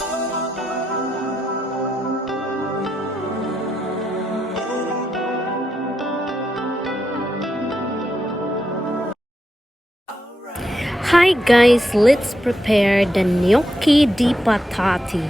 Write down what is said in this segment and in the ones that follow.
Hi guys, let's prepare the gnocchi di patati.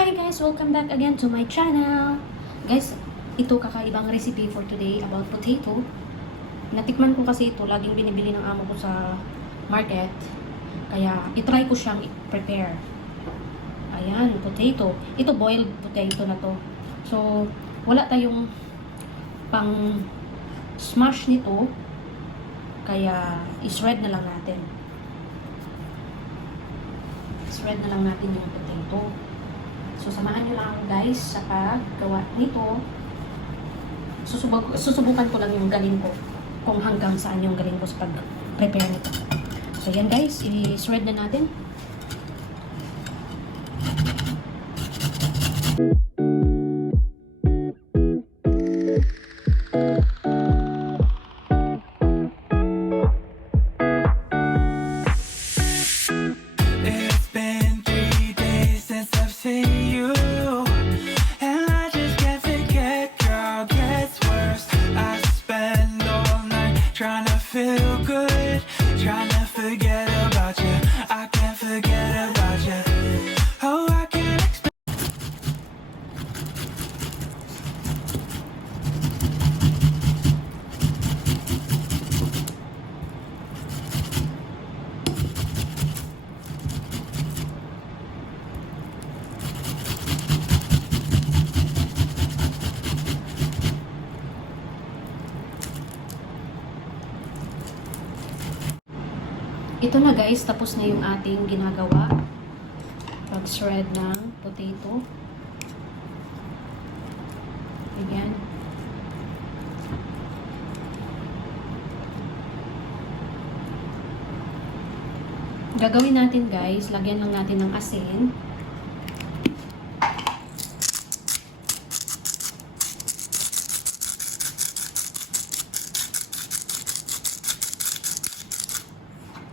Hi guys, welcome back again to my channel. Guys, ito kakaibang recipe for today about potato. Natikman ko kasi ito, laging binibili ng amo ko sa market. Kaya itry ko siyang i-prepare. Ayan, potato. Ito boiled potato na to. So, wala tayong pang smash nito. Kaya, is-shred na lang natin. Is-shred na lang natin yung potato. So, samahan nyo lang guys sa paggawa nito. Susubukan ko lang yung galing ko. Kung hanggang saan yung galing ko sa pag-prepare nito. So, yan guys. I-shred na natin. Ito na guys, tapos na yung ating ginagawa. Pag-shred ng potato. Ayan. Gagawin natin guys, lagyan lang natin ng asin.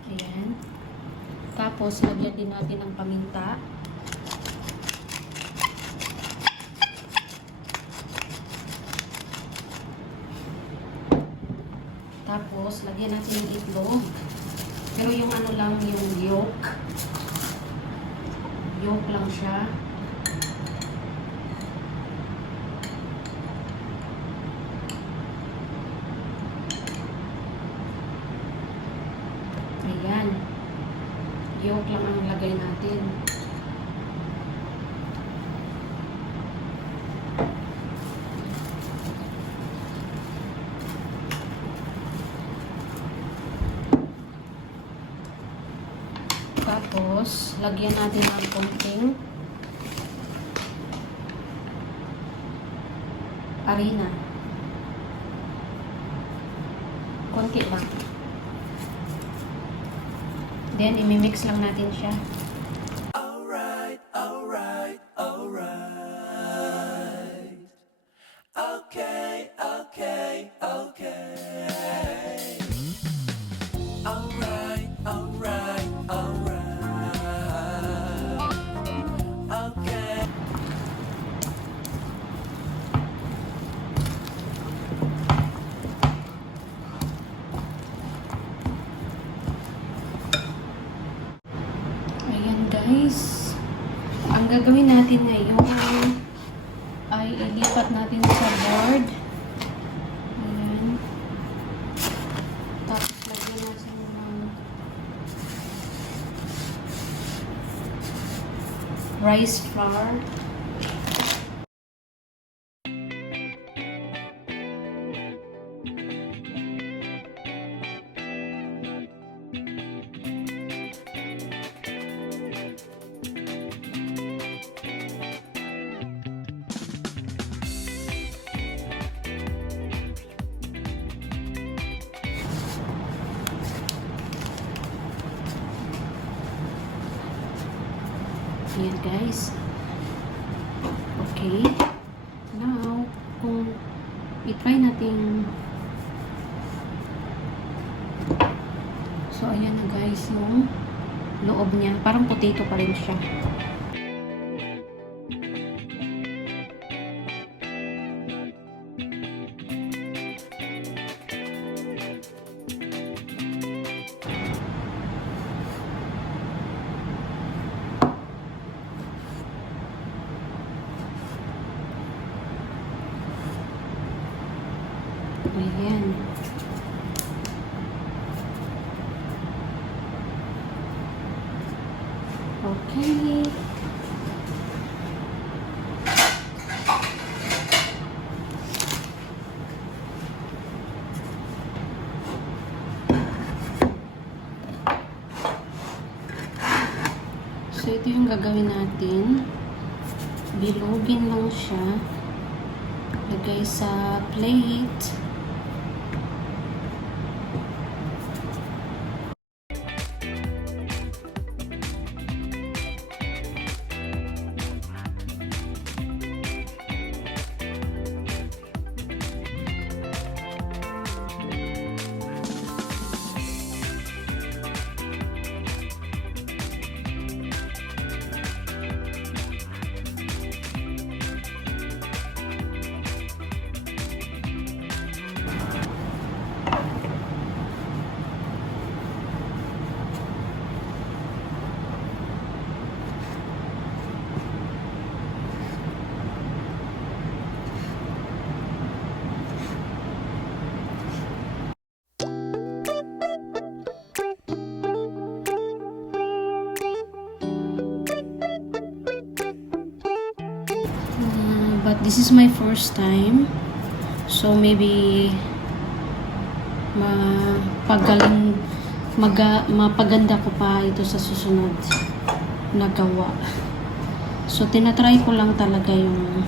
Ayan. Tapos, lagyan din natin ng paminta. Tapos, lagyan natin ng itlog. Pero yung ano lang, yung yolk. Yolk lang siya. Ayan. Yolk lang ang lagay natin. Tapos, lagyan natin ng konting harina. Konti lang. Then, imimix lang natin siya. Alright, alright, alright. Okay, okay, okay. Alright, alright, alright. Okay. Guys, ang gagawin natin ngayon ay ilipat natin sa board. Ayan. Tapos lagyan natin ng rice flour. Ayan guys. Okay. Now, I-try natin. So, ayan na guys yung loob niya. Parang potato pa rin siya. Ayan. Okay. So, ito yung gagawin natin. Bilugin lang siya. Lagay sa plate. But this is my first time. So maybe mapaganda ko pa ito sa susunod na gawa. So tinatry ko lang talaga yung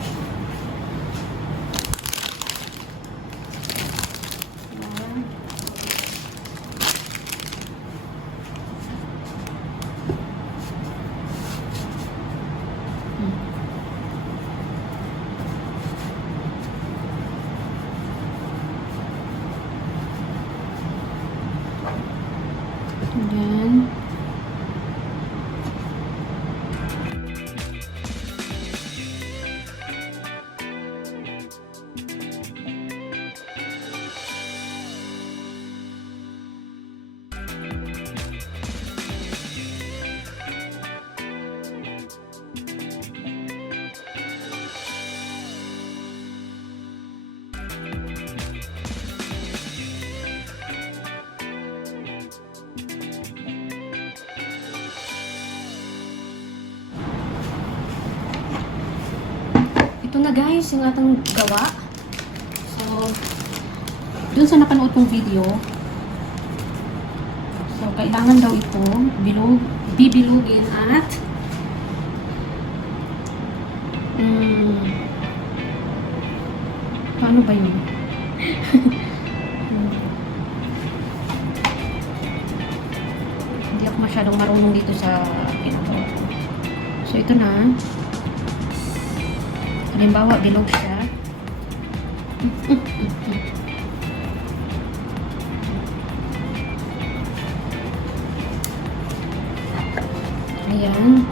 Ayan. Ito na guys, yung atang gawa. So, dun sa napanood kong video, so, kailangan daw ito bibilugin at paano ba yun? Hindi ako masyadong marunong dito sa ginagawa ko. So, ito na. Halimbawa, bilog siya. Ayan.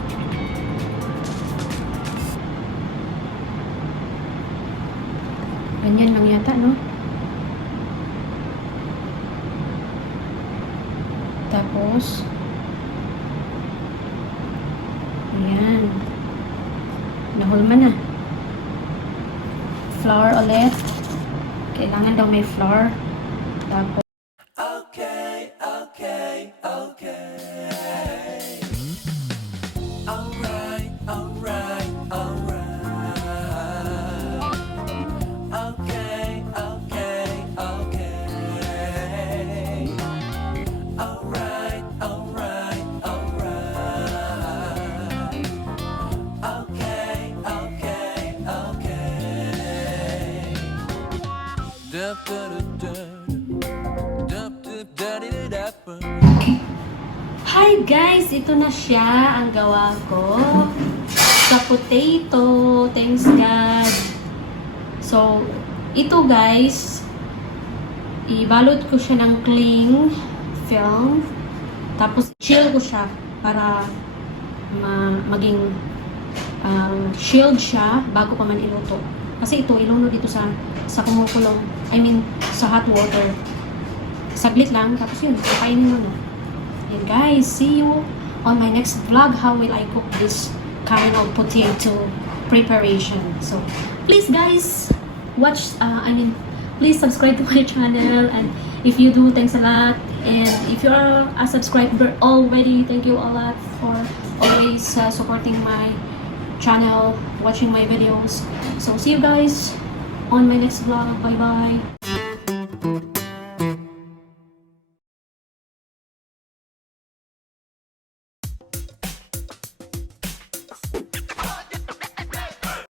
Ganyan lang yata, no? Tapos, ayan. Nahulma na. Flour ulit. Kailangan daw may flour. Tapos, Okay, okay, okay. Alright, alright, alright. Okay, okay, okay. Alright, alright, alright. Okay, okay, okay. Dup, dup, dup, dup, dup, dup, dup, dup. hi guys! Ito na siya ang gawa ko sa potato. Thanks God. So, Ito guys, ibalot ko siya ng cling film. Tapos chill ko siya para maging shield siya bago pa man iluto. Kasi ito, ilunod dito sa kumukulong, sa hot water. Saglit lang, tapos yun, kainin mo, no? And guys, see you on my next vlog. How will I cook this kind of potato preparation? So, please guys, please subscribe to my channel. And if you do, thanks a lot. And if you are a subscriber already, thank you a lot for always supporting my channel, watching my videos. So, see you guys on my next vlog. Bye-bye.